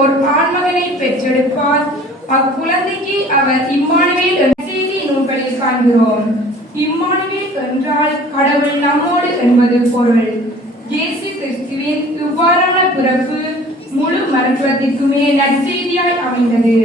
ஒரு ஆண்மகனை பெற்றெடுப்பார். அக்குழந்தைக்கு அவர் இம்மானுவேல் என்ற செய்தி நூல்களில் காண்கிறோம் இம்மானுவேல் என்றால் கடவுள் நம்மோடு என்பது பொருள். இயேசு கிறிஸ்துவின் இவ்வாறான பிறப்பு முழு மருத்துவத்திற்குமே நற்செய்தியாய் அமைந்தது.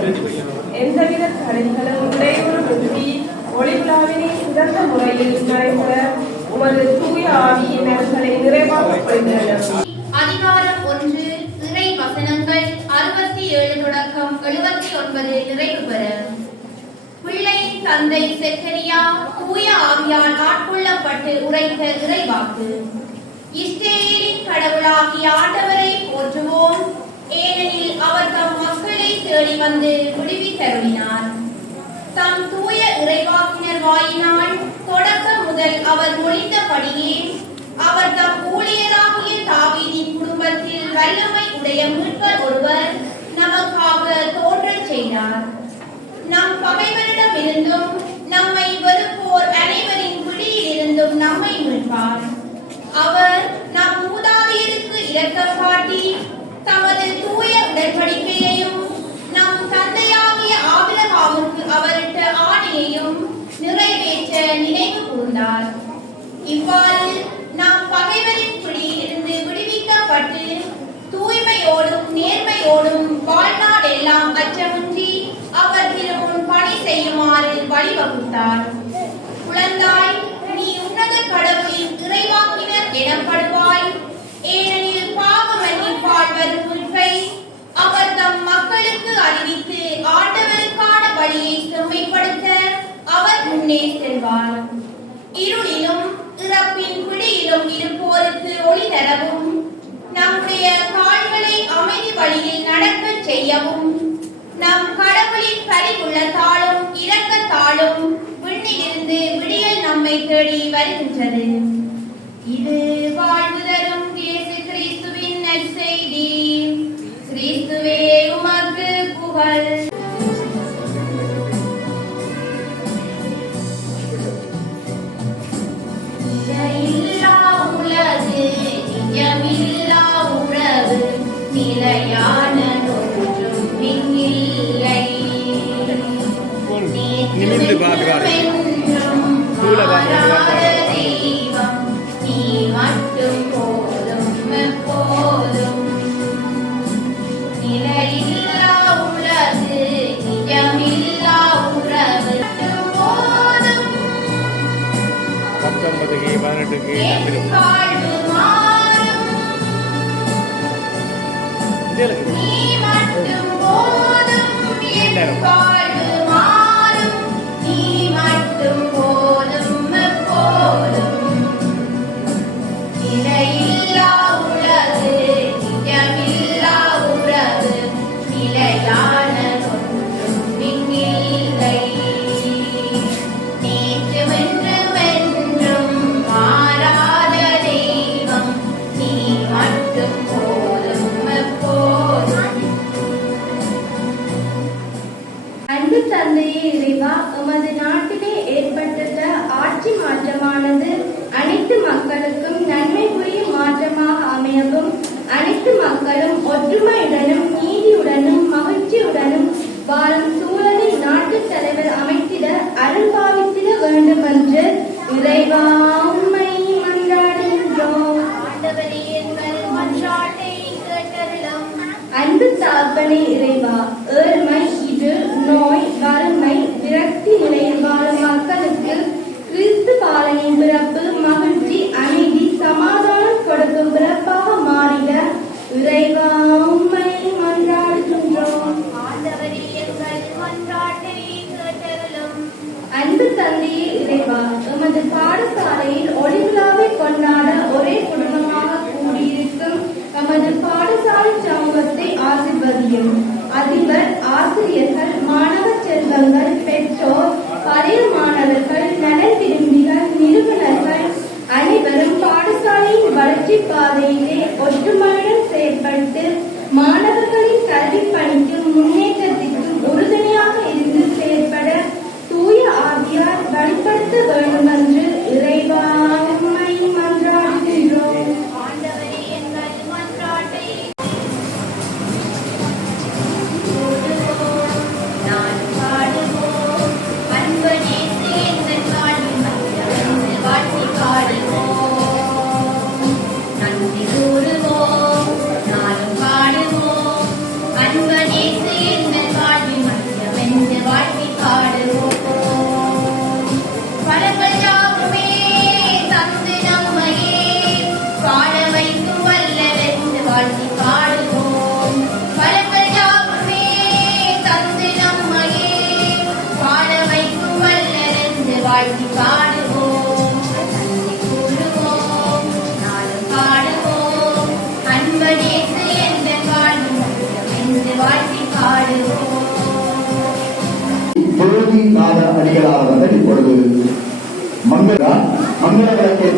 Thank you. மக்களை தேடி வந்து விடுவித்தருளினார். தம் தூய இறைவாக்கினர் வாயினால் தொடக்கம் முதல் அவர் முடிந்தபடியே அவர் தம் ஊழியராகிய தாவீதின் குடும்பத்தில் வல்லமை உடைய மீட்பர் ஒருவர் நமக்காக தோன்றச் செய்தார். நம் பகைவரிடமிருந்தும் நம்மை வெறுப்போர் அனைவரின் பிடியிலிருந்தும் நம்மை மீட்பார். அவர் நம் மூதாதையருக்கு இரக்கம் காட்டி தமது தூய உடன்படிக்கையையும் ஆபிரகாமுக்கு அவரிட்ட ஆணையையும் நிறைவேற்ற நினைவு கூர்ந்தார். இவ்வாறு நாம் பகைவரின் பிடியில் இருந்து விடுவிக்கப்பட்டு தூய்மையோடும் நேர்மையோடும் வாழ்நாள் எல்லாம் அச்சமின்றி அவர் திருமுன் பணி செய்யுமாறு வழிவகுத்தார். குழந்தாய் நீ உன்னத கடவுளின் இறைவாக்கினர் எனப்படுவாய். ஏனெனில் பாவ மன்னிப்பால் வரும் மீட்பை அவர் தம் மக்களுக்கு அறிவித்து ஆண்டவர் வழியை செம்மைப்படுத்த அவர் முன்னே செல்வார். இருளிலும் இறப்பின் பிடியிலும் இருப்போருக்கு ஒளி தரவும். நம்முடைய கால்களை அமைதி வழியில் நடக்க செய்யவும். நம் கடவுளின் பரிவுள்ள தாளும் இறக்க தாளும் விண்ணிலிருந்து விடியல் நம்மை தேடி வருகின்றது. இது வாழ்வு நிமிர்ந்து பார்க்கிறார். கீழே பத்தொன்பதுக்கு பதினெட்டுக்கு நீ போதும் போதும்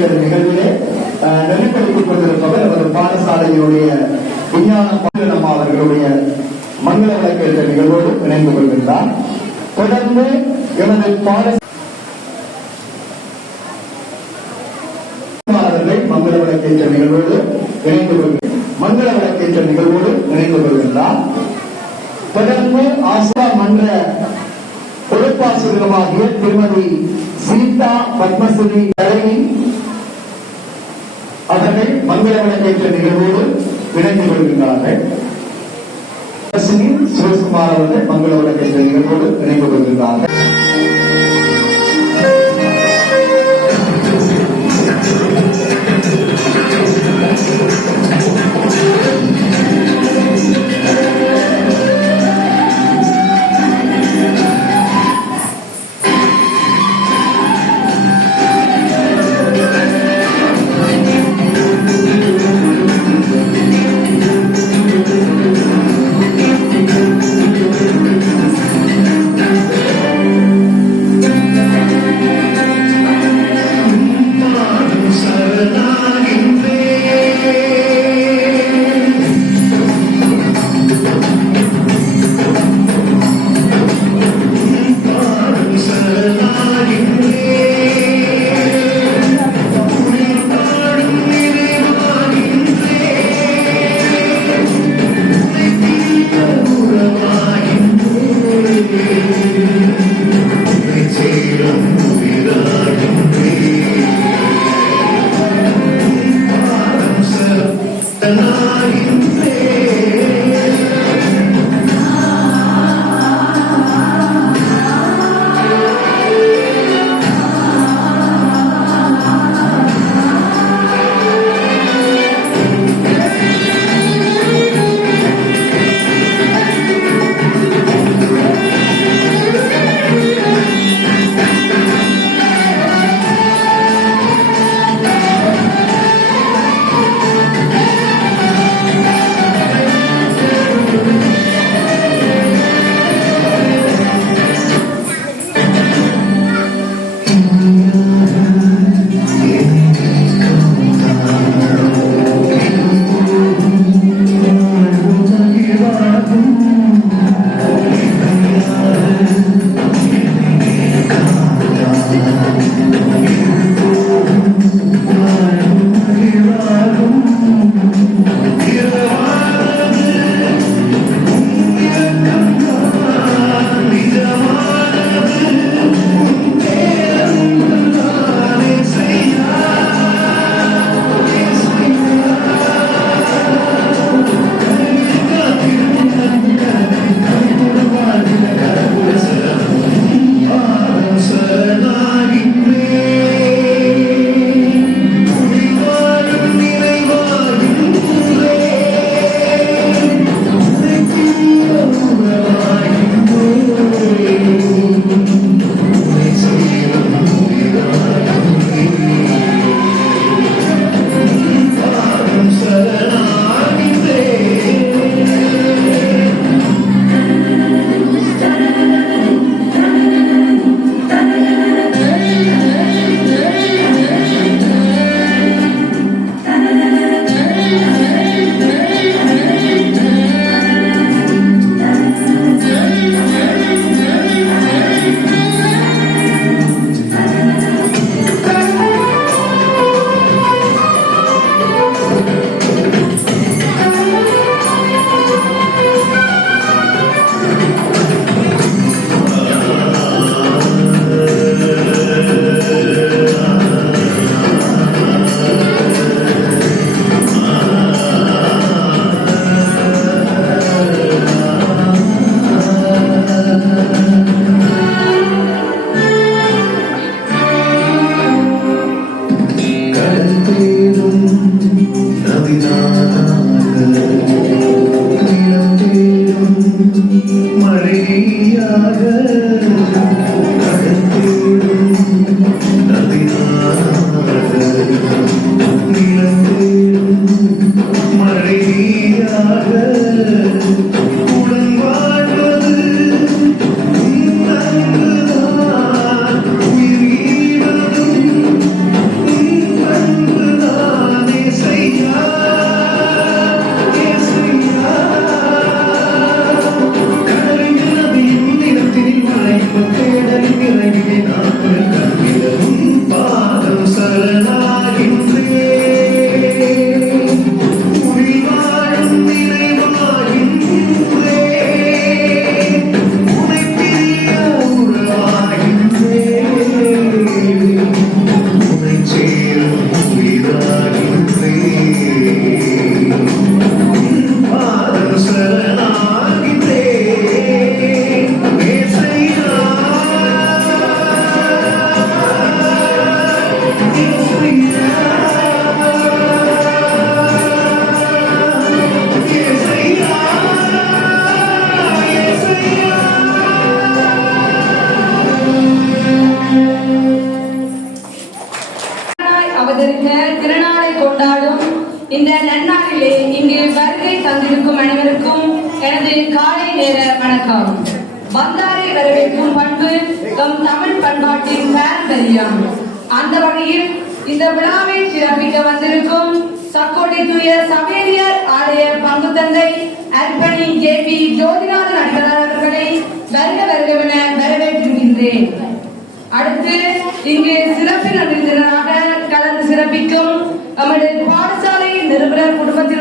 நடக்கக்கூடிய நிகழ்விலே நெறிப்படுத்திக் கொண்டிருப்பவர் நமது பாடசாலையுடைய விஞ்ஞான பாலினம் அவர்களுடைய மங்கள விளக்கேற்ற நிகழ்வோடு இணைந்து கொள்கின்றார். தொடர்ந்து எமது பாட மங்கள விளக்கேற்ற நிகழ்வோடு இணைந்து இணைந்து கொள்கின்றார். தொடர்ந்து ஆசியா மன்ற பொறுப்பாசிரியமாகிய திருமதி சீதா பத்மஸ்ரீ தலைவி அதனை மங்கள விளக்கேற்ற நிகழ்வோடு இணைந்து கொள்கின்றார்கள். சுரேஷ்குமார் அவர்கள் மங்கள விளக்கேற்ற நிகழ்வோடு இணைந்து கொள்கின்றார்கள்.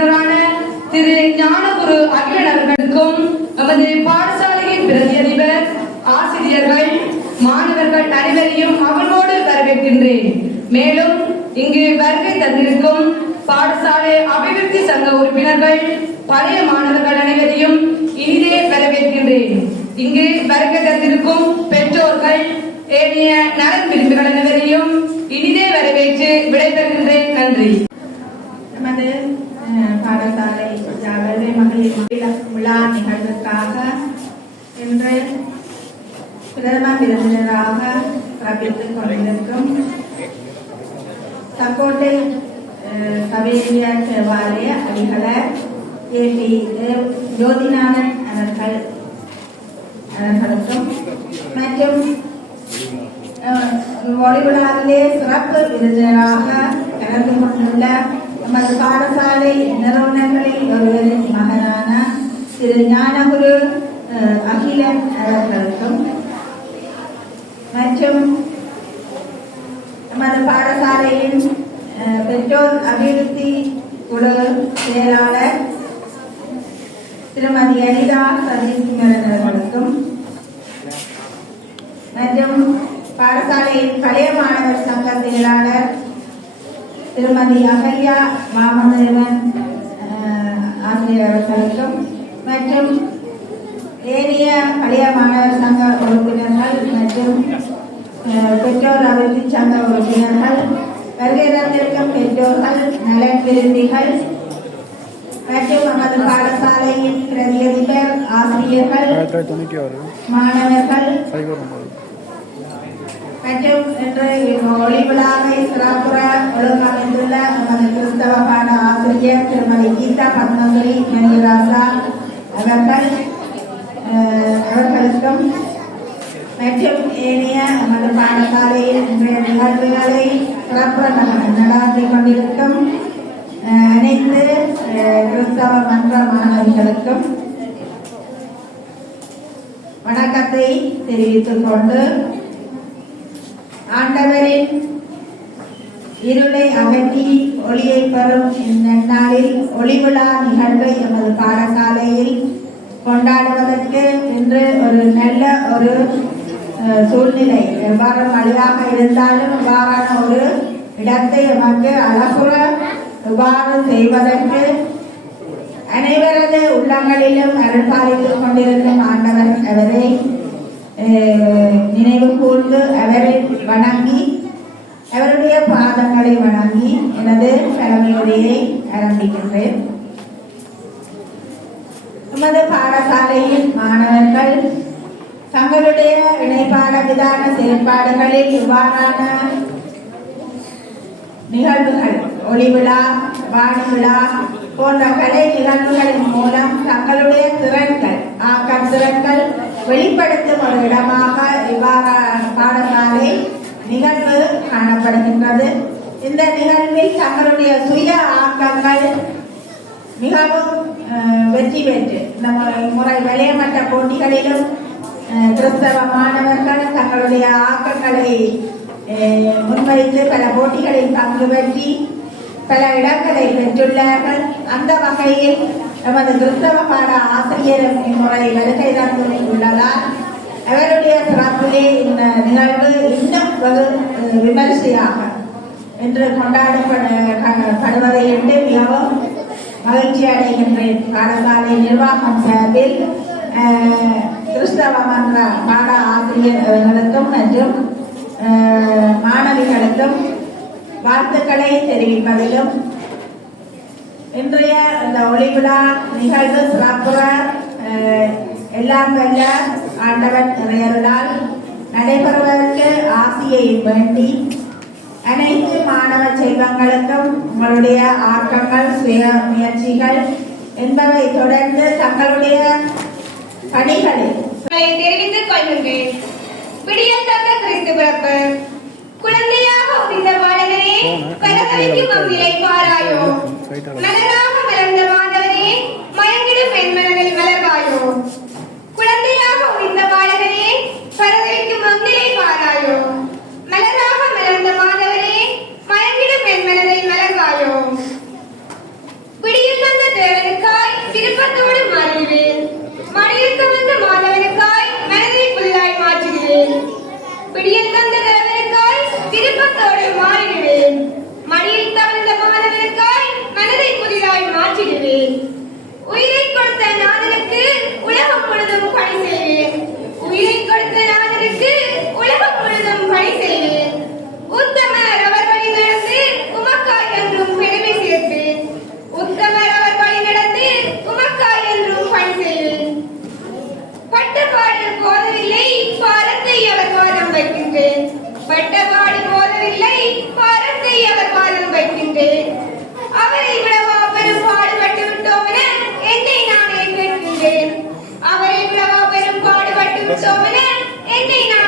நிறுவனர் திரு ஞானகுரு அகிலன் அவர்களுக்கும் நமது பாடசாலையின் பிரதி அதிபர் ஆசிரியர்கள் மாணவர்கள் அனைவரையும் அவனோடு வரவேற்கின்றேன். மேலும் இங்கு வருகை தந்திருக்கும் பாடசாலை அபிவிருத்தி சங்க உறுப்பினர்கள் பழைய மாணவர்கள் அனைவரையும் இனிதே வரவேற்கின்றேன். இங்கு வருகை தந்திருக்கும் பெற்றோர்கள் ஏனைய நலன் விரும்புகள் அனைவரையும் இனிதே வரவேற்று விடைபெறுகின்றேன் நன்றி நமது அஹ், பாடசாலை ஜாகரை மகளிர் விழா- விழா நிகழ்வுக்காக இன்று பிரதம விருந்தினராக பிறப்பித்துக் கொண்டிருக்கும் சக்கோட்டை அஹ், கவேரிய தேவாலய அடிகளர் ஏ பி தேவ் ஜோதிநாதன் அவர்கள் அவர்களுக்கும் மற்றும் அஹ், ஒளிவிழாவிலே சிறப்பு விருந்தினராக கலந்து கொண்டுள்ள நமது பாடசாலை நிறுவனங்களில் ஒருவரின் மகனான திரு ஞானகுரு அகிலன் அவர்களுக்கும் மற்றும் நமது பாடசாலையின் பெற்றோர் அபிவிருத்தி குழு செயலாளர் திருமதி அனிதா சதீஷ்கரன் அவர்களுக்கும் மற்றும் பாடசாலையின் பழைய மாணவர் சங்க செயலாளர் திருமதி அகல்யா மாமதேவன் அஹ், ஆசிரியர் அவர்களுக்கும் மற்றும் ஏனைய பழைய மாணவர் சங்க உறுப்பினர்கள் மற்றும் அஹ், பெற்றோர் அபிவிருத்தி சங்க உறுப்பினர்கள் வருகை தந்திருக்கும் பெற்றோர்கள் நலன் விரும்பிகள் மற்றும் நமது பாடசாலையின் பிரதியதிபர் ஆசிரியர்கள் மாணவர்கள் மற்றும் இன்று ஒளி விழாவை சிறப்புற ஒழுங்கமைந்துள்ள நமது கிறிஸ்தவ பாட ஆசிரியர் திருமதி கீதா பத்மஸ்ரீ மணிராசா அவர்கள் அவர்களுக்கும் மற்றும் ஏனைய நமது பாடசாலையில் இன்றைய நிகழ்வுகளை சிறப்புற நடாத்தி கொண்டிருக்கும் அனைத்து கிறிஸ்தவ மன்ற மாணவர்களுக்கும் வணக்கத்தை தெரிவித்துக் கொண்டு ஆண்டவரின் இருளை அகற்றி ஒளியை பெறும் இந்த ஒளிவிழா நிகழ்வை எமது பாடசாலையில் கொண்டாடுவதற்கு இன்று ஒரு நல்ல ஒரு சூழ்நிலை. எவ்வாறு மழையாக இருந்தாலும் இவ்வாறான ஒரு இடத்தை எமக்கு அழகுற இவ்வாறு செய்வதற்கு அனைவரது உள்ளங்களிலும் அருள்பாலித்துக் கொண்டிருக்கும் ஆண்டவர் அவரை நினைவு கூர்ந்து அவரை வணங்கி அவருடைய பாதங்களை வணங்கி எனது தலைமையுரையை ஆரம்பிக்கின்றேன். நமது பாடசாலையின் மாணவர்கள் தங்களுடைய இணைப்பாட விதான செயல்பாடுகளில் இவ்வாறான நிகழ்வுகள் ஒளி விழா வாணி விழா போன்ற கலை நிகழ்வுகளின் மூலம் தங்களுடைய திறன்கள் ஆக்கம் திறன்கள் வெளிப்படுத்தும் ஒரு இடமாக இவ்வாறான பாடசாலை நிகழ்வு காணப்படுகின்றது. இந்த நிகழ்வில் தங்களுடைய சுய ஆக்கங்கள் மிகவும் வெற்றி பெற்று இந்த முறை- விளையமற்ற போட்டிகளிலும் கிறிஸ்தவ மாணவர்கள் தங்களுடைய ஆக்கங்களை முன்வைத்து பல போட்டிகளில் பங்கு பெற்றி பல இடங்களை பெற்றுள்ளார்கள் அந்த வகையில் நமது கிறிஸ்தவ பாட ஆசிரியர் முறை வருகை தந்து உள்ளதால் அவருடைய சிறப்பிலே இந்த நிகழ்வு இன்னும் வெகு விமரிசையாக என்று கொண்டாடப்படுவதை என்று மிகவும் மகிழ்ச்சி அடைகின்றேன் பாடசாலை நிர்வாகம் சார்பில் கிறிஸ்தவ மன்ற பாட ஆசிரியர்களுக்கும் மற்றும் மாணவிகளுக்கும் வாழ்த்துக்களை தெரிவிப்பதிலும் இன்றைய இந்த ஒளிவிழா நிகழ்வு சிறப்புற எல்லாம் வல்ல ஆண்டவன் இறையருளால் நடைபெறுவதற்கு ஆசையை வேண்டி அனைத்து மாணவ செல்வங்களுக்கும் உங்களுடைய ஆக்கங்கள் சுய முயற்சிகள் என்பவை தொடர்ந்து தங்களுடைய பணிகளில் தெரிவித்துக் கொள்கின்றேன் விடியத்தக்க கிறிஸ்து பிறப்பு. குழந்தையாக உதித்த பாலகனே கலகரிக்கும் அவ்விலை பாராயோ. மலராக மலர்ந்த மாதவனே மயங்கிடும் பெண்மனதில் மலர்வாயோ. குழந்தையாக உதித்த பாலகனே பரவரிக்கும் அவ்விலை பாராயோ. மலராக மலர்ந்த மாதவனே மயங்கிடும் பெண்மனதில் மலர்வாயோ. பிடியில் வந்த தேவனுக்காய் விருப்பத்தோடு மாறிவேன். மடியில் மாதவனுக்காய் மனதை புல்லாய் மாற்றுகிறேன். பிடியில் தந்த தலைவனுக்காய் திருப்பத்தோடு மாறுகிறேன். மடியில் தவழ்ந்த மாதவனுக்காய் மனதை புதிதாய் உயிரை கொடுத்த நாதலுக்கு உலகம் முழுதும் பணி செய்ய So, Vinay, ending.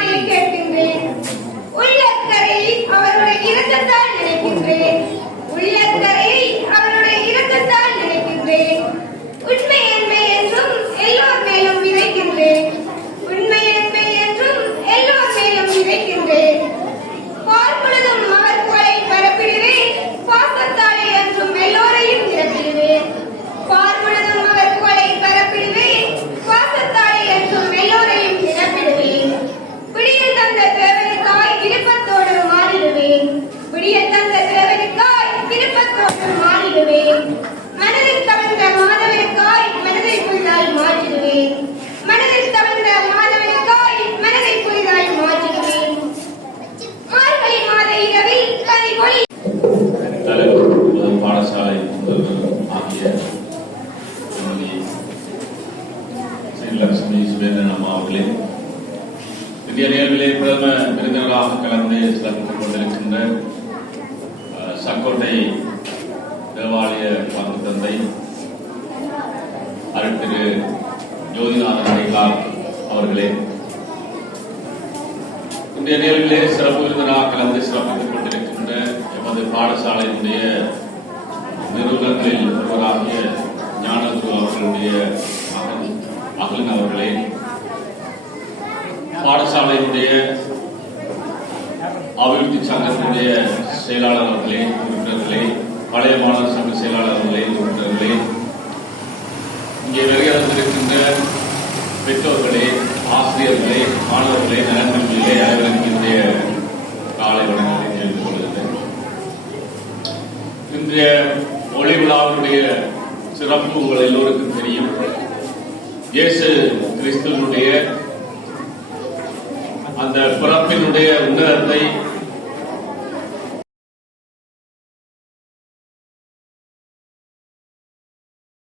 மகளின் அவர்களே பாடசாலையினுடைய அபிவிருத்தி சங்கத்தினுடைய செயலாளர் அவர்களே உறுப்பினர்களே பழைய மாணவர் சங்க செயலாளர் அவர்களே உறுப்பினர்களே இங்கே வருகை தந்திருக்கின்ற பெற்றோர்களே ஆசிரியர்களே மாணவர்களே நலன்களிலே அனைவருக்கும் இன்றைய காலை வணக்கத்தை தெரிந்து கொள்கிறேன். இன்றைய ஒளி விழாவினுடைய சிறப்பு உங்கள் எல்லோருக்கும் தெரியும். இயேசு கிறிஸ்துவனுடைய அந்த பிறப்பினுடைய உன்னதத்தை